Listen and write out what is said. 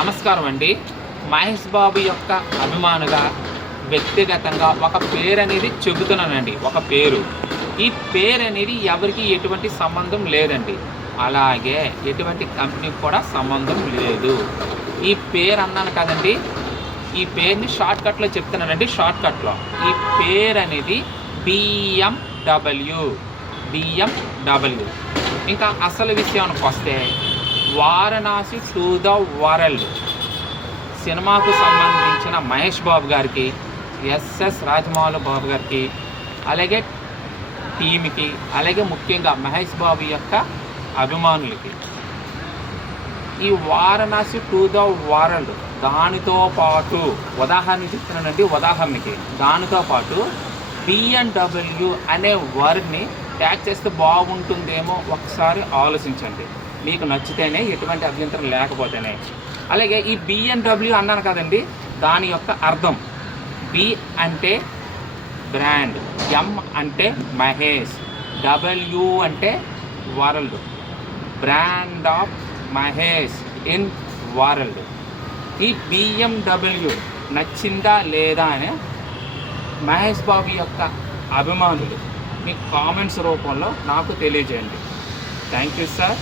నమస్కారం అండి. మహేష్ బాబు యొక్క అభిమానిగా వ్యక్తిగతంగా ఒక పేరు అనేది చెబుతున్నానండి. ఒక పేరు, ఈ పేరు అనేది ఎవరికి ఎటువంటి సంబంధం లేదండి. అలాగే ఎటువంటి కంపెనీకి కూడా సంబంధం లేదు. ఈ పేరు అన్నాను కదండి, ఈ పేరుని షార్ట్కట్లో చెప్తున్నానండి. షార్ట్కట్లో ఈ పేరు అనేది BMW. ఇంకా అసలు విషయానికి వస్తే వారణాసి టు ద వరల్డ్ సినిమాకు సంబంధించిన మహేష్ బాబు గారికి, ఎస్ఎస్ రాజమౌళి బాబు గారికి, అలాగే టీమ్కి, అలాగే ముఖ్యంగా మహేష్ బాబు యొక్క అభిమానులకి ఈ వారణాసి టు ద వరల్డ్ దానితో పాటు ఉదాహరణ చెప్తున్నానండి. ఉదాహరణకి దానితో పాటు BMW అనే వర్డ్ని ట్యాగ్ చేస్తే బాగుంటుందేమో ఒకసారి ఆలోచించండి. మీకు నచ్చితేనే, ఎటువంటి అభ్యంతరం లేకపోతేనే. అలాగే ఈ BMW అన్నాను కదండి, దాని యొక్క అర్థం బి అంటే బ్రాండ్, ఎం అంటే మహేష్, W అంటే world, brand of Mahesh in world. ఈ BMW నచ్చిందా లేదా అని మహేష్ బాబు యొక్క అభిమానులు మీ కామెంట్స్ రూపంలో నాకు తెలియజేయండి. Thank you sir.